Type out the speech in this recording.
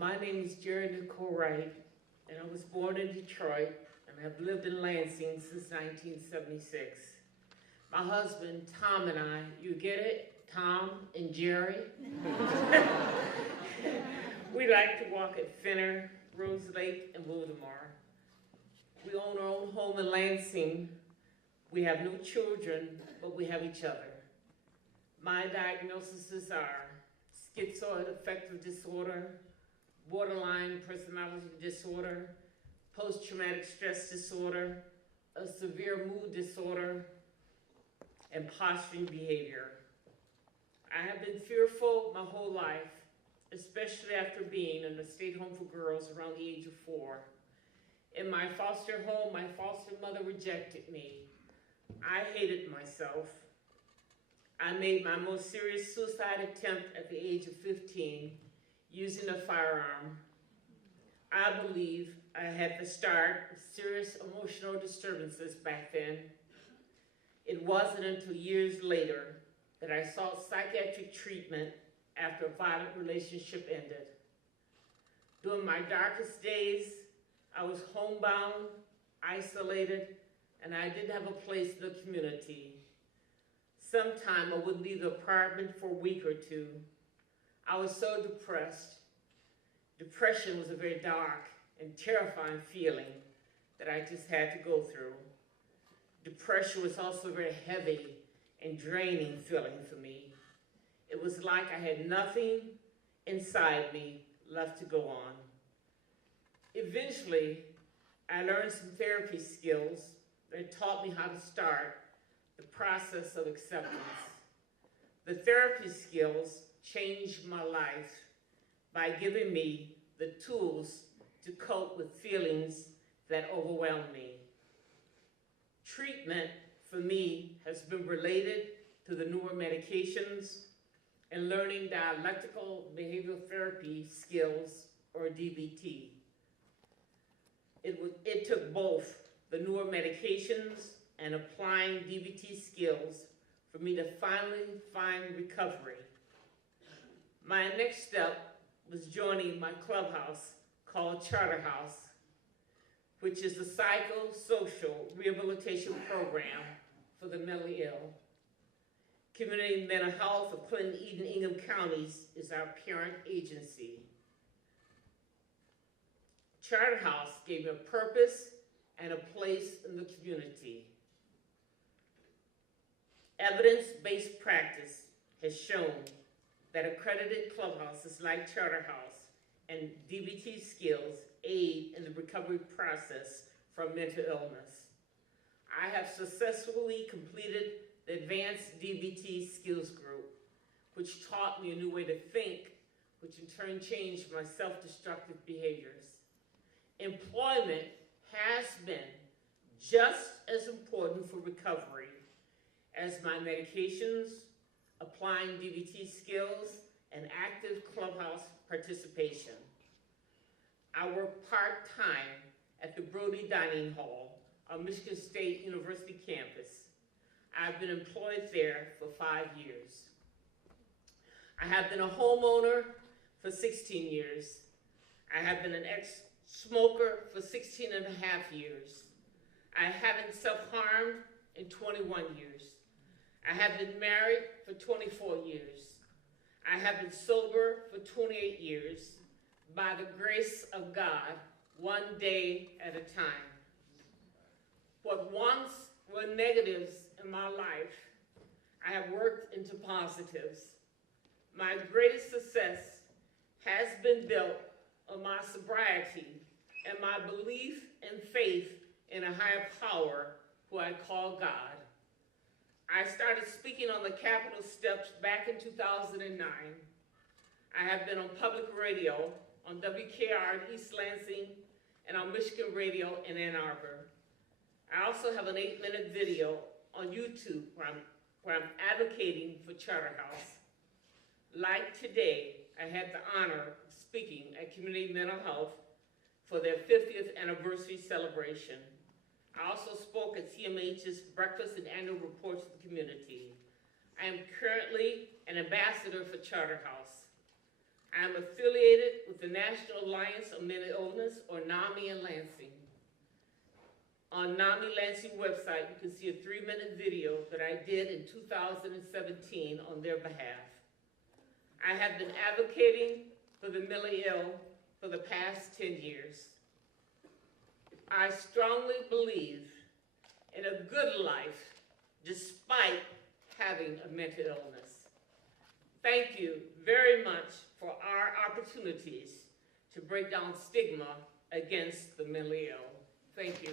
My name is Jerri Nicole Wright, and I was born in Detroit, and have lived in Lansing since 1976. My husband, Tom, and I, you get it? Tom and Jerry? We like to walk at Fenner, Rose Lake, and Wildomar. We own our own home in Lansing. We have no children, but we have each other. My diagnoses are schizoid affective disorder, borderline personality disorder, post-traumatic stress disorder, a severe mood disorder, and posturing behavior. I have been fearful my whole life, especially after being in a state home for girls around the age of 4. In my foster home, my foster mother rejected me. I hated myself. I made my most serious suicide attempt at the age of 15 using a firearm. I believe I had the start of serious emotional disturbances back then. It wasn't until years later that I sought psychiatric treatment after a violent relationship ended. During my darkest days, I was homebound, isolated, and I didn't have a place in the community. Sometime I would leave the apartment for a week or two. I was so depressed. Depression was a very dark and terrifying feeling that I just had to go through. Depression was also a very heavy and draining feeling for me. It was like I had nothing inside me left to go on. Eventually, I learned some therapy skills that taught me how to start the process of acceptance. The therapy skills changed my life by giving me the tools to cope with feelings that overwhelm me. Treatment, for me, has been related to the newer medications and learning dialectical behavioral therapy skills, or DBT. It took both the newer medications and applying DBT skills for me to finally find recovery. My next step was joining my clubhouse called Charter House, which is a psychosocial rehabilitation program for the mentally ill. Community Mental Health of Clinton, Eden, Ingham counties is our parent agency. Charter House gave me a purpose and a place in the community. Evidence-based practice has shown that accredited clubhouses like Charter House and DBT skills aid in the recovery process from mental illness. I have successfully completed the Advanced DBT Skills Group, which taught me a new way to think, which in turn changed my self-destructive behaviors. Employment has been just as important for recovery as my medications, applying DBT skills, and active clubhouse participation. I work part-time at the Brody Dining Hall on Michigan State University campus. I've been employed there for 5 years. I have been a homeowner for 16 years. I have been an ex-smoker for 16 and a half years. I haven't self-harmed in 21 years. I have been married for 24 years. I have been sober for 28 years. By the grace of God, one day at a time. What once were negatives in my life, I have worked into positives. My greatest success has been built on my sobriety and my belief and faith in a higher power who I call God. I started speaking on the Capitol steps back in 2009. I have been on public radio, on WKR in East Lansing, and on Michigan Radio in Ann Arbor. I also have an 8-minute video on YouTube where I'm advocating for Charter House. Like today, I had the honor of speaking at Community Mental Health for their 50th anniversary celebration. I also spoke at CMH's breakfast and annual reports to the community. I am currently an ambassador for Charter House. I am affiliated with the National Alliance on Mental Illness, or NAMI, in Lansing. On NAMI Lansing website, you can see a 3-minute video that I did in 2017 on their behalf. I have been advocating for the mentally ill for the past 10 years. I strongly believe in a good life despite having a mental illness. Thank you very much for our opportunities to break down stigma against the mentally ill. Thank you.